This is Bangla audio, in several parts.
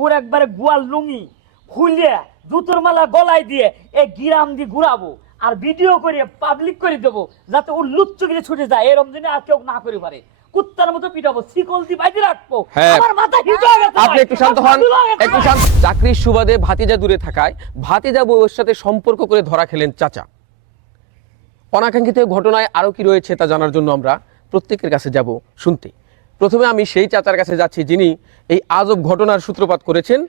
ওর একবারে গোয়াল লুঙ্গি খুলে জুতোর মালা গলায় দিয়ে এই গিরাম দিয়ে ঘুরাবো আর ভিডিও করে পাবলিক করে দেবো, যাতে ওর লুচ্চ গিয়ে ছুটে যায়। এই রমজানে আর কেউ না করে পারে। কুত্তার মতো পিটাবো, শিকল দিয়ে বাইরে রাখবো। আমার মাথা হিট হয়ে গেছে। আপনি একটু শান্ত হন, একটু শান্ত। চাকরির সুবাদে ভাতিজা দূরে থাকায় ভাতিজা বউয়ের সাথে সম্পর্ক করে ধরা খেলেন চাচা। অনাকাঙ্ক্ষিত ঘটনায় আরো কি রয়েছে তা জানার জন্য আমরা প্রত্যেকের কাছে যাব শুনতে। প্রথমে আমি সেই চাচার কাছে যাচ্ছি যিনি এই আজব ঘটনার সূত্রপাত করেছেন।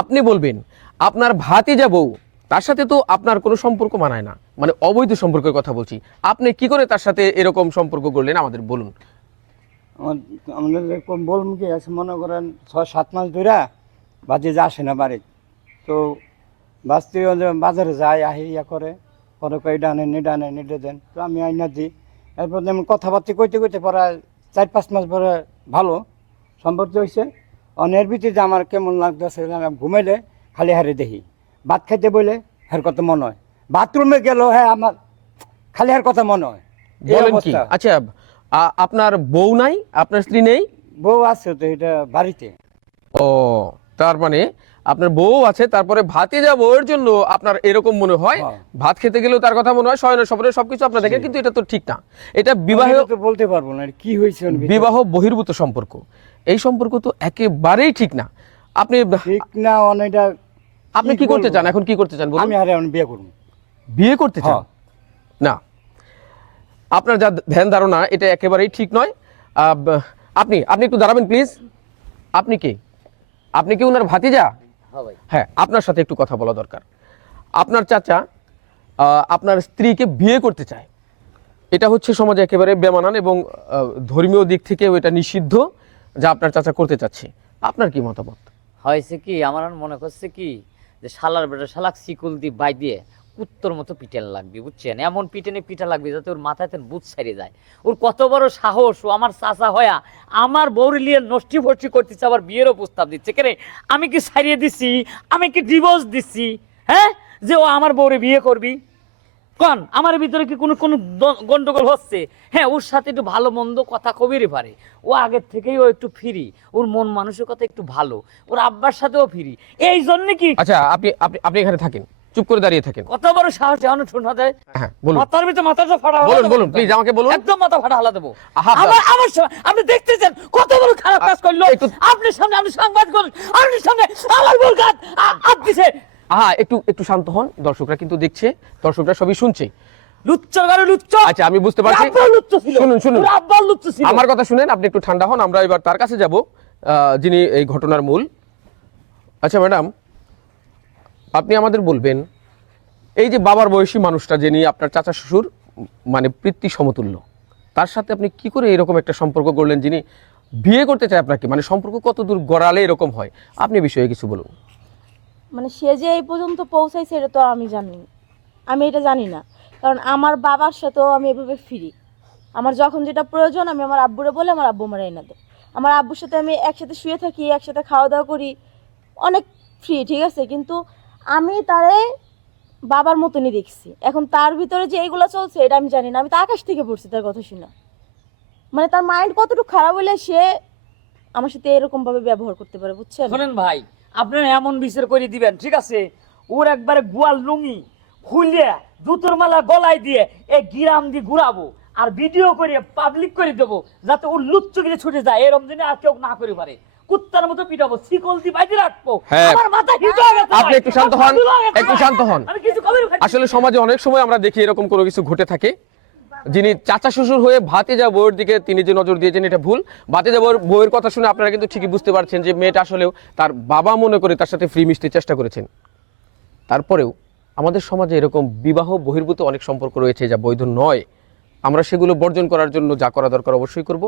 আপনি বলবেন, আপনার ভাতিজা বউ, তার সাথে তো আপনার কোনো সম্পর্ক মানায় না, মানে অবৈধ সম্পর্কের কথা বলছি, আপনি কি করে তার সাথে এরকম সম্পর্ক করলেন আমাদের বলুন। আমাদের এরকম বলুন কি আছে, মনে করেন 6-7 মাস ধরে বাজে যা আসে না বাড়ি, তো বাঁচতে বাজারে যায় আহি ইয়া করে, পরে কই ডানে নিডে দেন, তো আমি আইনা দিই। এরপর যেমন কথাবার্তা কইতে পরে 4-5 মাস পরে ভালো সম্পর্ক হয়েছে। অনের ভিতরে আমার কেমন লাগতেছে, ঘুমাইলে খালি হারে দেখি, ভাত খাইতে বলে হের কথা মনে হয়, বাথরুমে গেল হ্যাঁ আমার খালি হার কথা মনে হয়। বলেন কি? আচ্ছা, আপনার বউ নাই, আপনার স্ত্রী নেই? বউ আছে তো, এটা বাড়িতে। ও, তার মানে আপনার বউ আছে, তারপরে ভাতিজা বউয়ের জন্য আপনার এরকম মনে হয়, ভাত খেতে গেলেও তার কথা মনে হয়, শয়নের স্বপ্নে সবকিছু আপনার দেখেন, কিন্তু এটা তো ঠিক না। এটা বিবাহ, বলতে পারবো না কি হয়েছে, বিবাহ বহির্ভূত সম্পর্ক। এই সম্পর্ক তো একেবারেই ঠিক না। আপনি ঠিক না, অনেকটা। আপনি কি করতে চান এখন? কি করতে চান বলুন? আমি আরে বিয়ে করব। বিয়ে করতে চান? না, আপনার যা ধ্যান ধারণা এটা একেবারেই ঠিক নয়। আপনি একটু দাঁড়াবেন প্লিজ। আপনি কি ওনার ভাতিজা? হ্যাঁ, আপনার সাথে একটু কথা বলা দরকার। আপনার চাচা আপনার স্ত্রীকে বিয়ে করতে চায়, এটা হচ্ছে সমাজে একেবারে বেমানান এবং ধর্মীয় দিক থেকেও এটা নিষিদ্ধ যা আপনার চাচা করতে চাচ্ছে। আপনার কি মতামত? হয়েছে কি, আমার মনে করছে কি যে শালার বেটা শালাক শিকল দিয়ে বাই দিয়ে কুত্তর মতো পিটেন লাগবে, বুঝছেন? এমন পিটা লাগবে যাতে ওর মাথায় বুঝ ছাড়িয়ে যায়। ওর কত বড় সাহস, ও আমার চাচা হয়া আমার বউরে নিয়ে নষ্টি ফষ্টি করতেছে, আবার বিয়েরও প্রস্তাব দিচ্ছে। কেন আমি কি ছাড়িয়ে দিছি? আমি কি ডিভোর্স দিচ্ছি? হ্যাঁ, যে ও আমার বউরে বিয়ে করবি? কন আমার ভিতরে কি কোনো গন্ডগোল হচ্ছে? হ্যাঁ, ওর সাথে একটু ভালো মন্দ কথা কবিরই পারে। ও আগের থেকেই ও একটু ফ্রি, ওর মন মানসিকতা একটু ভালো, ওর আব্বার সাথেও ফ্রি। এই জন্য কি? আচ্ছা, আপনি এখানে থাকেন, চুপ করে দাঁড়িয়ে থাকেন। কত বড় সাহস, এমন শোনা যায়? হ্যাঁ, বলুন। মাথার ভিতরে মাথাটা ফাটা বলুন প্লিজ, আমাকে বলুন। একদম মাথা ফাটা হালা দেবো। আপনি দেখতেছেন কত বড় খারাপ কাজ করলো। আপনার সামনে আপনি সংবাদ করেন, আপনার সামনে আমার বউ হাত দিছে। একটু শান্ত হন, দর্শকরা কিন্তু দেখছে, দর্শকরা সবই শুনছে। আচ্ছা, আমি বুঝতে পারছি। শুনুন, আমার কথা শুনেন, আপনি একটু ঠান্ডা হন। আমরা এবার তার কাছে যাব যিনি এই ঘটনার মূল। আচ্ছা ম্যাডাম, আপনি আমাদের বলবেন, এই যে বাবার বয়সী মানুষটা, যিনি আপনার চাচা শ্বশুর মানে পিতৃ সমতুল্য, তার সাথে আপনি কি করে এরকম একটা সম্পর্ক করলেন, যিনি বিয়ে করতে চায় আপনাকে? মানে সম্পর্ক কত দূর গড়ালে এরকম হয়, আপনি বিষয়ে কিছু বলুন। মানে সে যে এই পর্যন্ত পৌঁছাইছে এটা তো আমি এটা জানি না, কারণ আমার বাবার সাথেও আমি এভাবে ফিরি। আমার যখন যেটা প্রয়োজন আমি আমার আব্বুরে বলে আমার আব্বু আমার এনে দেয়। আমার আব্বুর সাথে আমি একসাথে শুয়ে থাকি, একসাথে খাওয়া দাওয়া করি, অনেক ফ্রি, ঠিক আছে। কিন্তু আমি তারে বাবার মতনই দেখছি। এখন তার ভিতরে যে এইগুলো চলছে এটা আমি জানি না। আমি তো আকাশ থেকে পড়ছি তার কথা শুনে। মানে তার মাইন্ড কতটুকু খারাপ হলে সে আমার সাথে এরকম ভাবে ব্যবহার করতে পারে, বুঝছেন? শোনেন ভাই, আপনারা এমন বিচার করে দিবেন, ঠিক আছে? ওর একবারে গোয়াল লুঙ্গি খুলে জুতোর মালা গলায় দিয়ে এই গিরাম দিয়ে ঘুরাবো আর ভিডিও করে পাবলিক করে দেবো, যাতে ওর লুচ্চ গিয়ে ছুটে যায়। এই রমজানে আর কেউ না করে পারে। কুত্তার মতো পিটাবো, শিকল দিয়ে বাইরে রাখবো। আমার মাথা হিট হয়ে গেছে। আপনি একটু শান্ত হন। আসলে সমাজে অনেক সময় আমরা দেখি এরকম কোনো কিছু ঘটে থাকে। যিনি চাচা শ্বশুর হয়ে ভাতিজা বউয়ের দিকে তিনি যে নজর দিয়েছেন এটা ভুল। ভাতিজা বউয়ের কথা শুনে আপনারা কিন্তু ঠিকই বুঝতে পারছেন যে মেয়েটা আসলেও তার বাবা মনে করে তার সাথে ফ্রি মিশতে চেষ্টা করেছেন। তারপরেও আমাদের সমাজে এরকম বিবাহ বহির্ভূত অনেক সম্পর্ক রয়েছে যা বৈধ নয়। আমরা সেগুলো বর্জন করার জন্য যা করা দরকার অবশ্যই করব।